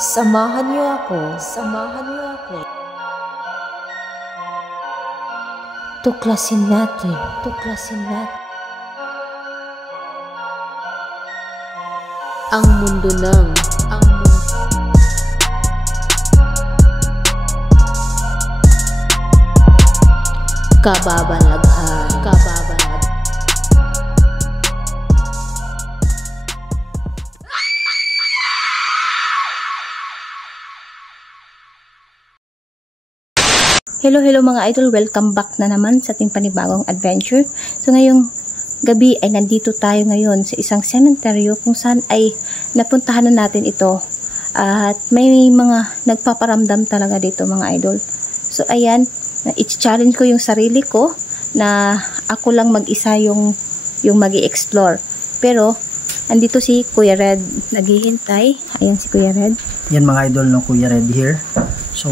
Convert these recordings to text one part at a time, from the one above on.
Samahan niyo ako. Tuklasin natin. Ang mundo ng kababalaghan. Hello mga idol, welcome back na naman sa ating panibagong adventure. So ngayong gabi ay nandito tayo ngayon sa isang sementeryo kung saan ay napuntahan na natin ito. At may mga nagpaparamdam talaga dito mga idol. So ayan, i-challenge ko yung sarili ko na ako lang mag-isa yung magi-explore. Pero andito si Kuya Red naghihintay. Ayan si Kuya Red. Yan mga idol no, Kuya Red here. So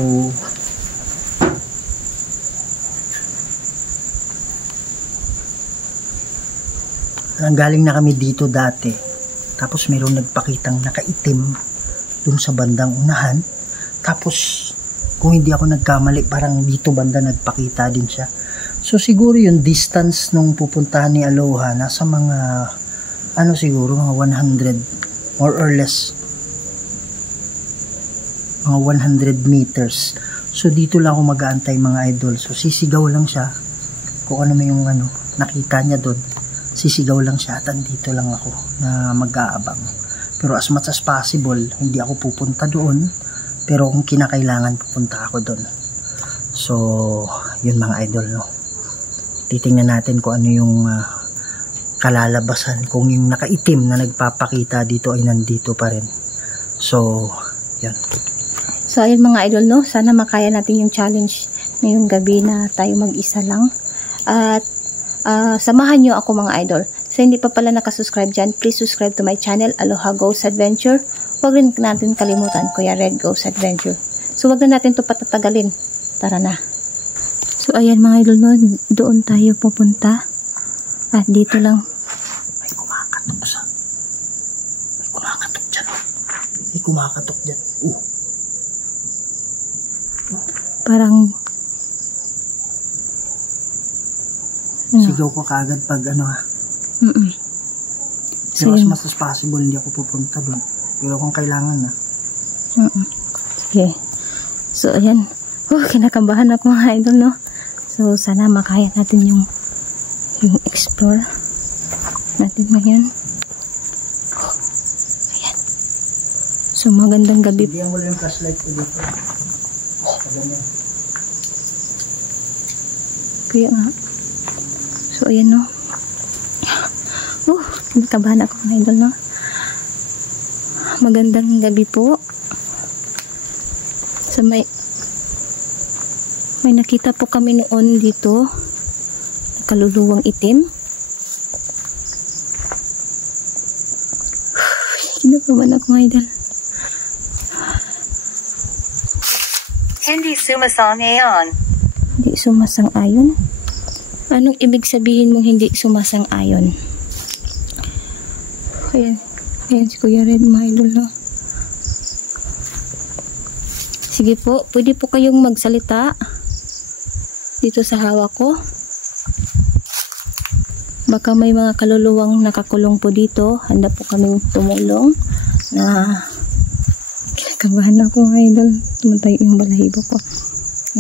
galing na kami dito dati, tapos mayroong nagpakitang nakaitim dun sa bandang unahan, tapos kung hindi ako nagkamali parang dito banda nagpakita din siya. So siguro yung distance nung pupuntahan ni Aloha nasa mga siguro mga 100 more or less mga 100 meters. So dito lang ako mag-aantay mga idol. So sisigaw lang siya kung ano may yung nakita niya doon. Sisigaw lang siya at andito lang ako na mag-aabang. Pero as much as possible, hindi ako pupunta doon. Pero kung kinakailangan, pupunta ako doon. So, yun mga idol, no? Titingnan natin kung ano yung kalalabasan. Kung yung nakaitim na nagpapakita dito ay nandito pa rin. So, yun. So, ayun mga idol, no? Sana makaya natin yung challenge ngayong gabi na tayo mag-isa lang. At samahan nyo ako mga idol. So hindi pa pala nakasubscribe dyan, please subscribe to my channel, Aloha Goes Adventure. Huwag rin natin kalimutan, Kuya Red Goes Adventure. So wag na natin to patatagalin. Tara na. So ayan mga idol, no, doon tayo pupunta. At dito lang. May kumakatok sa. May kumakatok dyan. May kumakatok dyan. Parang sigaw ko kaagad pag So, as much as possible hindi ako pupunta doon, pero kung kailangan na. Okay. So ayan, kinakabahan ako mga idol, no. So sana makaya natin yung explore natin ngayon. Ayan. So magandang gabi. Hindi mo yung flashlight ko dito. Kaya nga. So, ayan, no. Nagkabahan ako mga idol, no. Magandang gabi po. So, may nakita po kami noon dito. Kaluluwang itim. Kinakabahan ako mga idol. Hindi sumasang-ayon. Hindi sumasang-ayon? Anong ibig sabihin mong hindi sumasang-ayon? Ayan si Kuya Red, mga idol, no? Sige po, pwede po kayong magsalita dito sa hawak ko. Baka may mga kaluluwang nakakulong po dito. Handa po kaming tumulong na kinakabahan ako, mga idol. Tumutay yung balahibo ko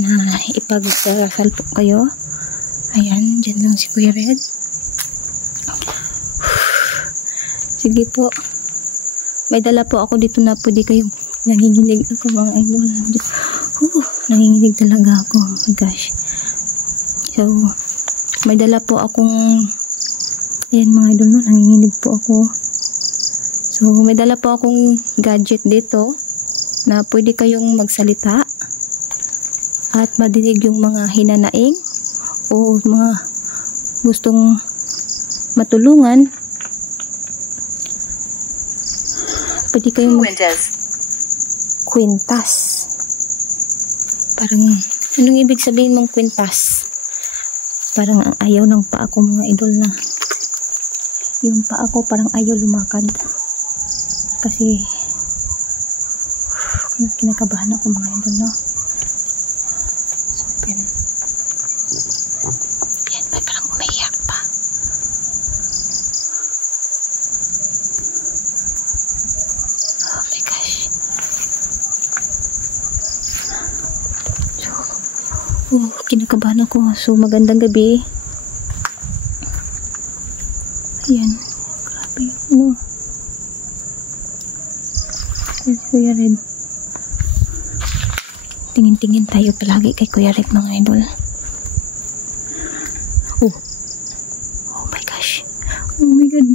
na ipagdarasal po kayo. Ayan, dyan lang si Kuya Red. Sige po. May dala po ako dito na pwede kayong nanginginig ako mga idol. Nanginginig talaga ako. Oh my gosh. So, may dala po akong ayan mga idol, no? Nanginginig po ako. So, may dala po akong gadget dito na pwede kayong magsalita at madinig yung mga hinanaing o mga gustong matulungan. Pwede kayong kwintas. Parang anong ibig sabihin mong kwintas? Parang ang ayaw ng paa ko mga idol, na yung paa ko parang ayaw lumakad kasi Kinakabahan ako mga idol, no? So, yan. Yan, may parang umiiyak pa. Oh my gosh. So, kinakabahan ako. So, magandang gabi. Ayan. Grabe. Ano? Ayan, Kuya Red. Tingin-tingin tayo palagi kay Kuya Red, mga idol. Oh. Oh my gosh. Oh my God.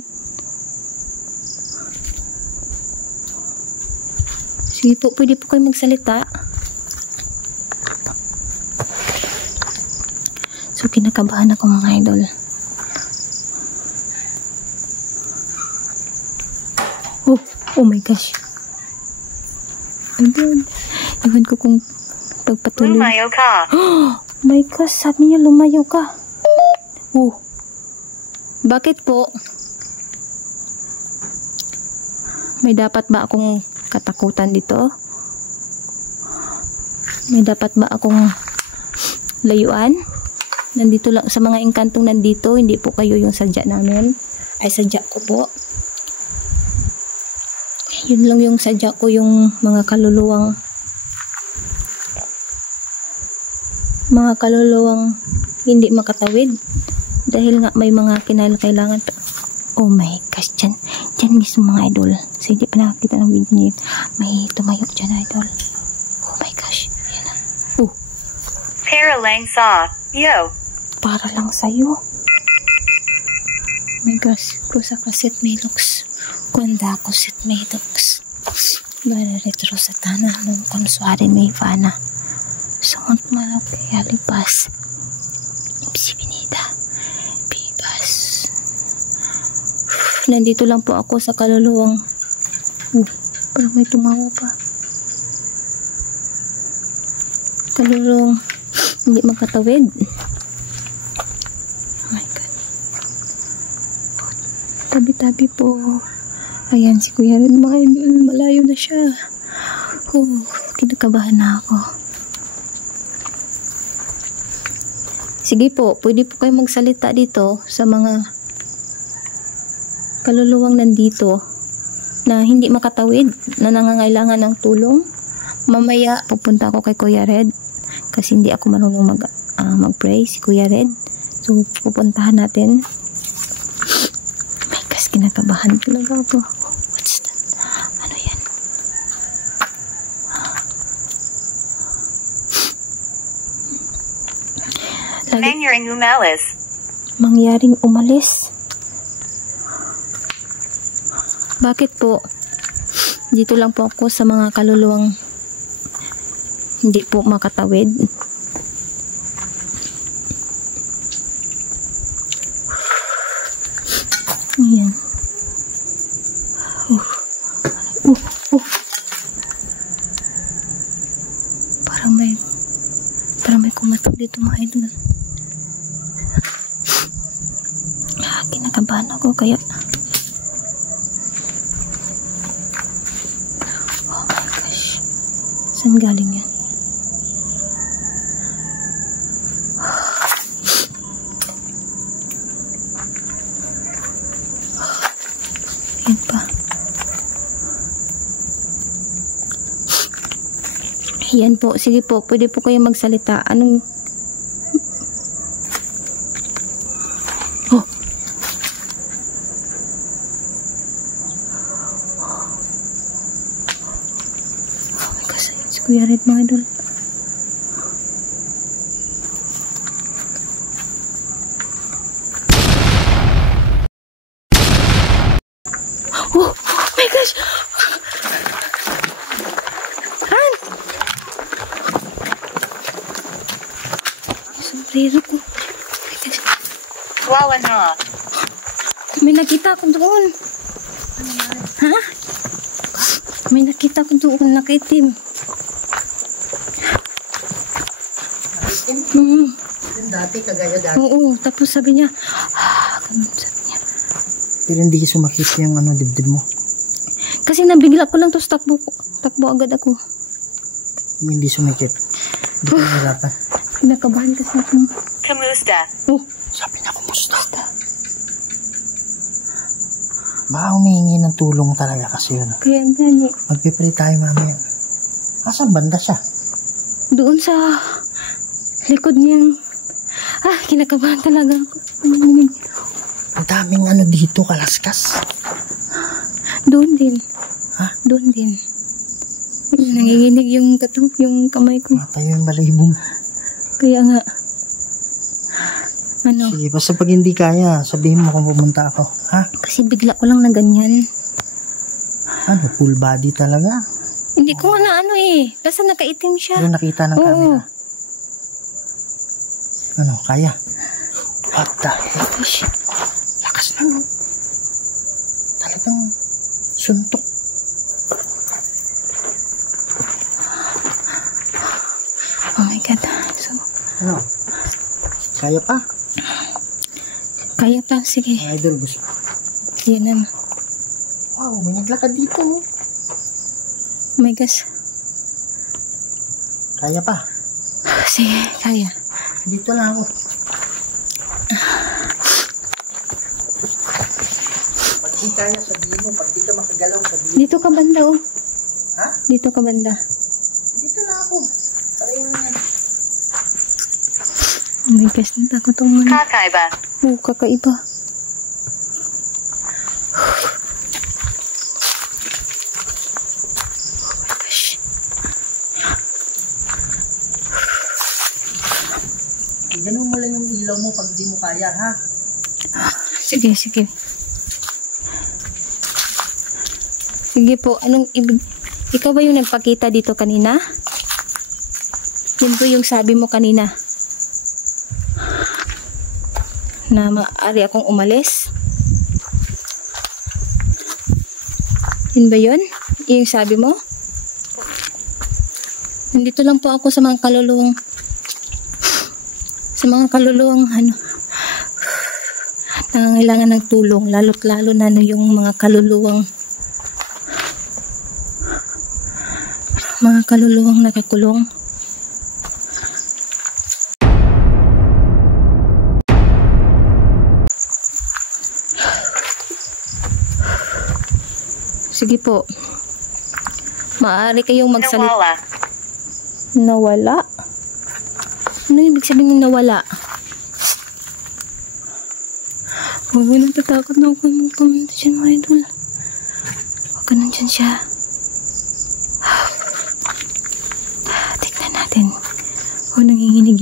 Sige po, pwede po kayo magsalita. So, kinakabahan ako, mga idol. Oh my gosh. Ayan. Iwan ko kung pagpatuloy. Lumayo ka. Oh my gosh, sabi niya lumayo ka. Oh. Bakit po? May dapat ba akong katakutan dito? May dapat ba akong layuan? Nandito lang sa mga engkantong nandito, hindi po kayo yung sadya namin. Ay, sadya ko po. Yun lang yung sadya ko, yung mga kaluluwang hindi makatawid dahil nga may mga kinakailangan. Oh my gosh, dyan mismo mga idol. So hindi pa nakakita ng video niyo, may tumayo dyan, idol. Oh my gosh, yan na. Oh, Para lang sa yo. para lang sa'yo. Oh my gosh, krusa ka sit Melox. Kuanda ko sit Melox. Para retro sa tanah ng konsuari may fana. Sungot malap kaya lipas. Ibsibinida. Bibas. Nandito lang po ako sa kaluluwang. Parang may tumawa pa. Kaluluwang hindi makatawid. Oh my God. Tabi-tabi po. Ayan si Kuya Red, mga idol. Malayo na siya. Kinakabahan na ako. Sige po, pwede po kayo magsalita dito sa mga kaluluwang nandito na hindi makatawid, na nangangailangan ng tulong. Mamaya pupunta ako kay Kuya Red kasi hindi ako marunong mag-pray si Kuya Red. So pupuntahan natin. My gosh, kinakabahan talaga ako. What's that? Ano yan? Mangyaring umalis. Mangyaring umalis. Bakit po? Dito lang po ako sa mga kaluluwang hindi po makatawid. Ayan. Parang may kumatok dito, mga idol. Kinakabahan ako kaya. Oh my gosh. Saan galing yan? Yan pa. Yan po. Sige po. Pwede po kayo magsalita. Anong... Oh. Oh my gosh. Si Kuya Red, mga idol. Oh my gosh! Han! Sombrero ko. Wawa na. May nakita ko doon. Ha? May nakita ko doon. Nakaitim. Yung dati, kagaya dati. Oo. Tapos sabi niya, ganun sabi niya. Pero hindi sumakit yung dibdib mo. Kasi nabigla ko lang, tapos takbo agad ako. Hindi sumikip. Hindi ko nahirapan. Kinakabahan kasi ako. Kamusta? Oh, Sabi niya, kumusta? Baka humingi ng tulong talaga kasi yun. kaya gani. Magpipray tayo mamaya. Asan banda siya? Doon sa likod niyang... kinakabahan talaga ako. Ang daming ano dito, kalaskas. Doon din. Ha? Doon din. Nanginginig yung yung kamay ko. Matayo yung balibong. Kaya nga. Ano? Sige, basta pag hindi kaya, sabihin mo kung pumunta ako. Ha? Kasi bigla ko lang na ganyan. Ano, full body talaga? Hindi ko nga na ano eh. Basta nakaitim siya. Yung nakita ng Oo. camera. Ano, kaya? What the heck? Gosh. Lakas na, no? Talagang suntok. Oh my God. So, Ano? Kaya pa? kaya pa. Sige. Mga idol, gusto. Yan na. Wow, may naglakad dito. Oh my gosh. Kaya pa? Sige, kaya. Dito lang ako. Pag di kaya, sabihin mo. Pag di ka makagalaw, sabihin mo. Dito ka banda oh. Ha? Dito ka banda. Dito lang ako. Pareho na yan. Oh my gosh, natakot ang man. Kakaiba. Oh, kakaiba. Gosh. Ganun mo lang yung ilaw mo pag di mo kaya, ha? Sige, sige. Sige po, anong ibig... Ikaw ba yung nagpakita dito kanina? Yun po yung sabi mo kanina. Na maaari akong umalis. Yun ba yun? Yung sabi mo? Nandito lang po ako sa mga kaluluwang ano, nangangailangan ng tulong, lalo't lalo na yung mga kaluluwang nakakulong. Sige po. Maaari kayong magsalita. Nawala. Nawala? Ano ibig sabihin ng nawala? Huwag mo natatakot na ako yung pumunta dyan, mga idol. Huwag ka nandyan siya. Tignan natin. Nanginginig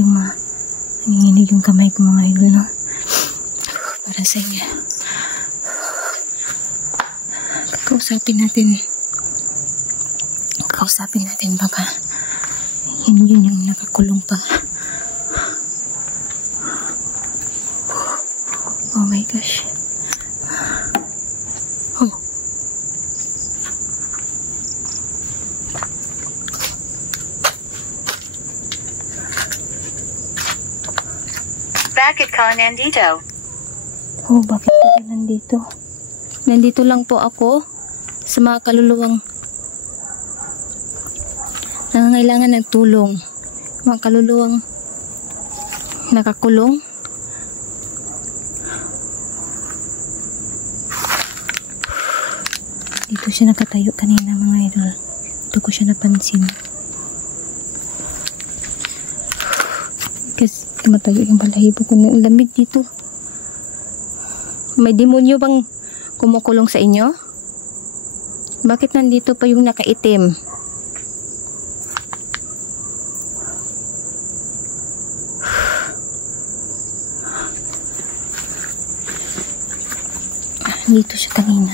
yung kamay ko, mga idol, no? Para sa inyo. Kakausapin natin baka yun yung nakakulong pa. Oh my gosh. Oh. Bakit ka nandito? Oh, bakit ka nandito? Nandito lang po ako sa mga kaluluwang nangangailangan ng tulong. Mga kaluluwang nakakulong. Dito siya nakatayo kanina, mga idol. Dito ko siya napansin. Kasi tumatayo yung balahibo ko. Ang lamig dito. May demonyo bang kumukulong sa inyo? Bakit nandito pa yung nakaitim? Dito siya kanina.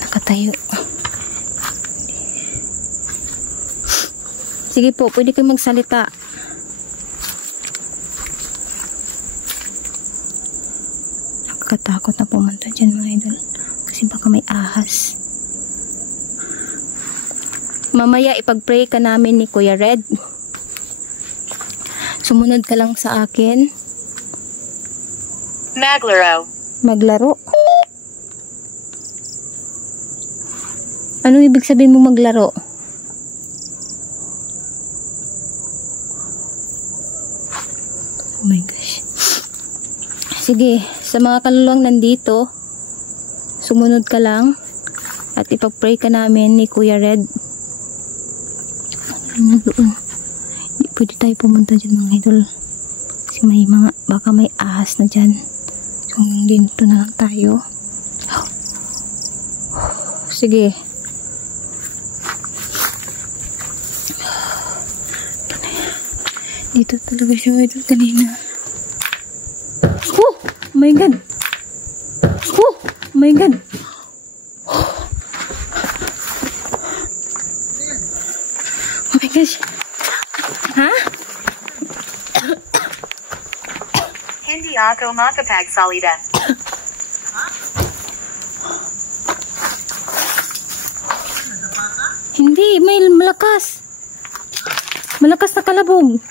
Nakatayo. Sige po, pwede kayo magsalita. Nakakatakot na pumunta dyan, mga idol. Kasi baka may ahas. Mamaya ipag-pray ka namin ni Kuya Red. Sumunod ka lang sa akin. Maglaro. Maglaro? Anong ibig sabihin mo maglaro? Sige, sa mga kaluluwang nandito, sumunod ka lang at ipag-pray ka namin ni Kuya Red. Ano doon? Hindi pwede tayo pumunta dyan mga idol. Kasi may mga, baka may ahas na dyan. So, dito na lang tayo. Sige. Dito talaga siya idol kanina. Oh my God! Oh my God! Oh my gosh! Ha? Hindi ako makapagsalita. Hindi, may malakas. Malakas na kalabog.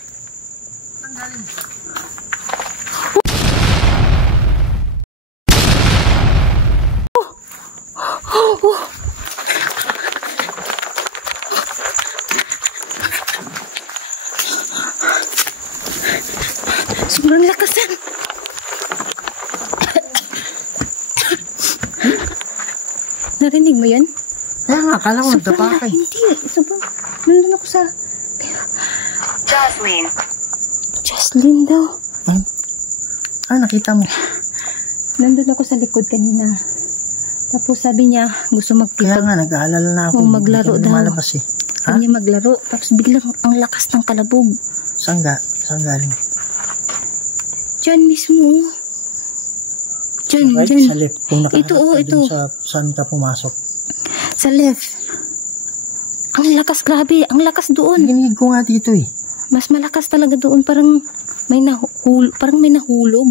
Sobrang lakas yan. Narinig mo yan? Kaya nga, akala ko nagtapakay. Hindi, sobrang, nandun ako sa, Jocelyn. Jocelyn daw. Nakita mo. Nandun ako sa likod kanina. Tapos sabi niya, gusto Kaya nga, nag-aalala na ako. maglaro Hindi ka daw. lumalabas eh. Ha? Sabi niya maglaro. Tapos biglang ang lakas ng kalabog. Saan galing? Diyan mismo. Diyan, Right? diyan. Sa left. Kung nakaharap Ito, ka ito. dun sa saan ka pumasok. Sa left. Ang lakas, grabe. Ang lakas doon. Gininig ko nga dito eh. Mas malakas talaga doon. Parang may nahulog.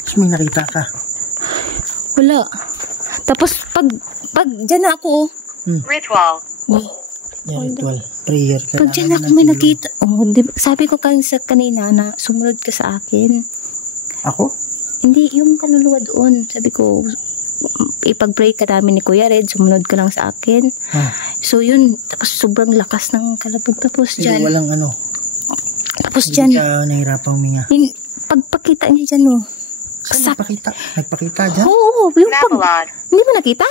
Tapos may nakita ka. Wala. Tapos pag dyan na ako, Ritual. Yan, ritual. Prayer. pag dyan ako may nakita. Sabi ko kanina na sumunod ka sa akin. Ako? Hindi, yung kaluluwa doon. Sabi ko, ipag-pray ka namin ni Kuya Red, sumunod ka lang sa akin. So yun, tapos sobrang lakas ng kalabog. Tapos Pero dyan. walang Tapos Hindi dyan. ka nahirapang huminga. Pagpakita niya dyan, no. Saan nagpakita? Nagpakita dyan? Oo, yung Napalad. hindi mo nakita?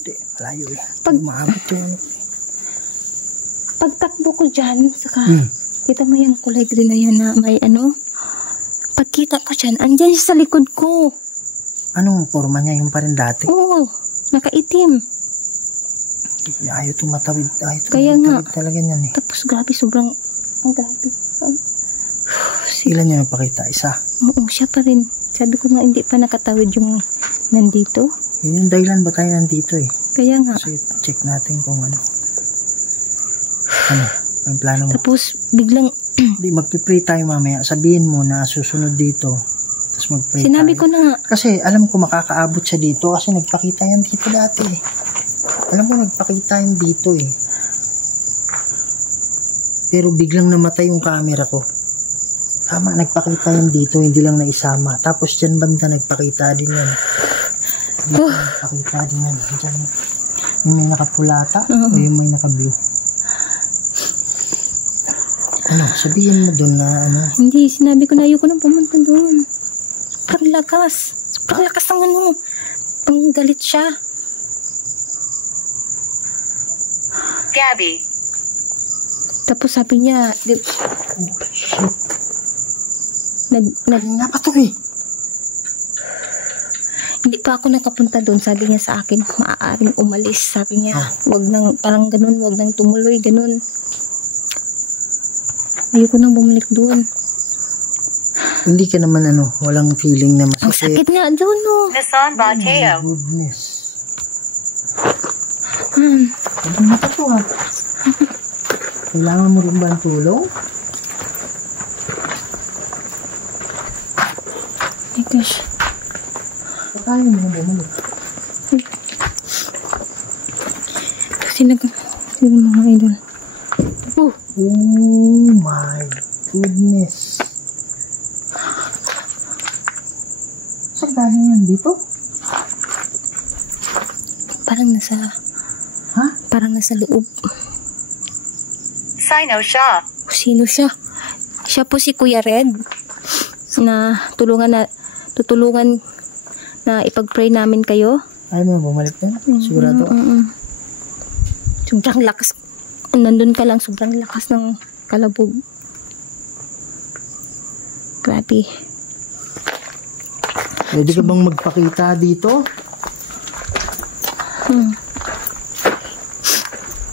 Hindi, malayo eh. Pag- Maabot yung Pagtakbo ko dyan, saka, kita mo yung kulay green na yan na may pagkita ko dyan, andyan siya sa likod ko. Anong forma niya? Yung pa rin dati? Oo, nakaitim. Ayaw tumatawid. Kaya nga. Talaga niyan eh. Tapos grabe, sobrang, grabe. Ilan niya nagpakita? Isa? Oo, siya pa rin. Sabi ko nga, hindi pa nakatawid yung nandito. Yun yung dahilan ba tayo nandito eh. Kaya nga. So, check natin kung ano. Ang plano mo. Tapos, biglang, Di, magpipray tayo mamaya. Sabihin mo na susunod dito. Tapos magpray sinabi tayo. ko na nga, Kasi alam ko makakaabot siya dito kasi nagpakita yan dito dati eh. Alam ko nagpakita yan dito eh. Pero biglang namatay yung camera ko. Tama, nagpakita yan dito, hindi lang naisama. Tapos dyan banda nagpakita din yan. Dito nagpakita din yan. Dyan, yung may nakapulata o yung may naka-blue. Sabihin mo dun na hindi, sinabi ko na ayoko nang pumunta doon. Sobrang lakas. Sobrang lakas ng panggalit siya. Gabby. Tapos sabi niya, shit. Hindi pa ako nakapunta doon. Sabi niya sa akin, maaaring umalis. Sabi niya, wag nang, parang ganun, wag nang tumuloy, ganun. Ayoko nang bumalik doon. Hindi ka naman walang feeling na masakit. Ang sakit nga doon, no. Nissan Bateo. Goodness. Hmm. Ano pa to Kailangan mo rin ba ang tulong? My gosh. Kaya mo rin bumalik. Kasi mga idol. Oh my goodness. Saan galing yan dito? Parang nasa loob. Sino siya? Sino siya? Siya po si Kuya Red na tutulungan na ipag-pray namin kayo. Ayaw mo bumalik na? Sigurado ka? Sobrang lakas. Nandun ka lang, sobrang lakas ng kalabog. Grabe. Pwede ka bang magpakita dito?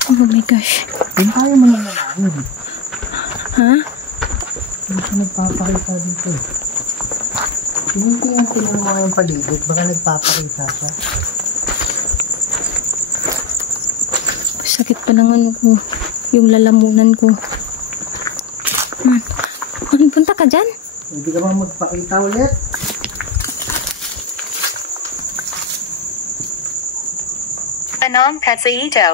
Oh my gosh. Yung kaya mo naman namin. Ha? Hindi ka nagpapakita dito. Tingnan mo nga yung paligid. Baka nagpapakita siya. Sakit pa ng ano ko. Yung lalamunan ko. Punta ka dyan? Hindi ka bang magpakita ulit? Anong pizza ito?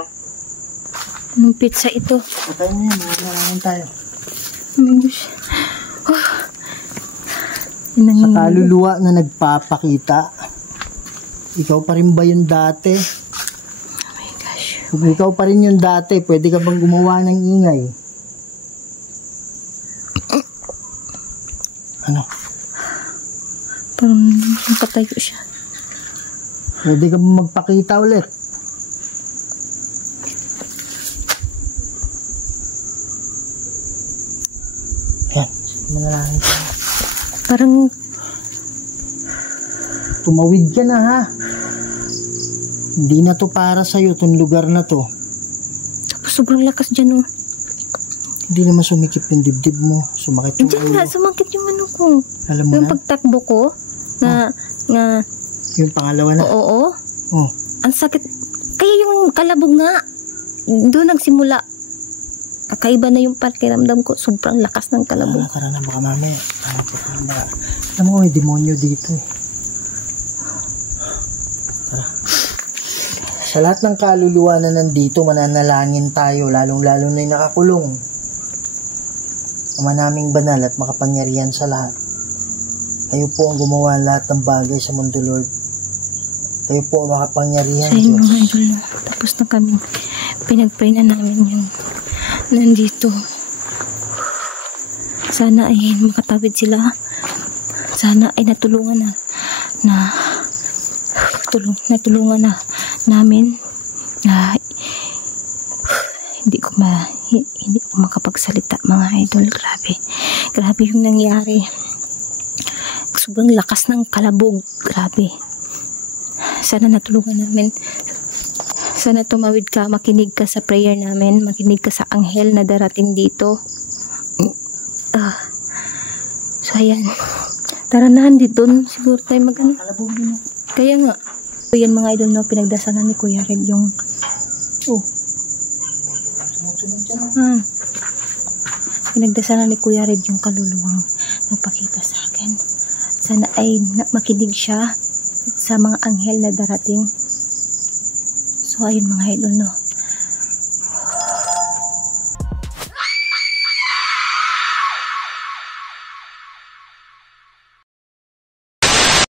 Anong pizza ito? Patay mo yan. Maraming tayo. Oh my gosh. Sa kaluluwa na nagpapakita. Ikaw pa rin ba yung dati? Oh my gosh. Kung ikaw pa rin yung dati, pwede ka bang gumawa ng ingay? Ano? Parang napatayo siya. Pwede ka bang magpakita ulit? Yan. Manalangin ka. Parang tumawid ka na ha. Hindi na to para sa'yo, itong lugar na to. tapos sobrang lakas dyan oh. Hindi naman sumikip yung dibdib mo. Sumakit yung Hindi ulo. nga, sumakit yung ano ko. Alam mo Yung na? pagtakbo ko, nga, Yung pangalawa na? oo. Oh. Ang sakit. Kaya yung kalabog nga, doon nagsimula. Kakaiba na yung pakiramdam ko. Sobrang lakas ng kalabog. Tara na, baka mamaya. Alam mo, may demonyo dito eh. Tara. Sa lahat ng kaluluwa na nandito, mananalangin tayo, lalong-lalo na yung nakakulong. Ama naming banal at makapangyarihan sa lahat. Kayo po ang gumawa lahat ng bagay sa mundo, Lord. Kayo po ang makapangyarihan, Sa inyo Diyos. mga idol na. Tapos na kami. Pinag-pray na namin yung nandito. Sana ay makatawid sila. Sana ay natulungan natulungan na namin na hindi ko makapagsalita mga idol. Grabe yung nangyari. Sobrang lakas ng kalabog. Grabe. Sana natulungan namin. Sana tumawid ka, makinig ka sa prayer namin, makinig ka sa anghel na darating dito. So ayan. Tara na, dito siguro tayo mag-ano. Kaya nga. So yan mga idol, no, pinagdasalan ni Kuya Red yung pinagdasalan ni Kuya Red yung kaluluwang nagpakita sa akin. Sana ay makinig siya sa mga anghel na darating. So ayun mga idol, no.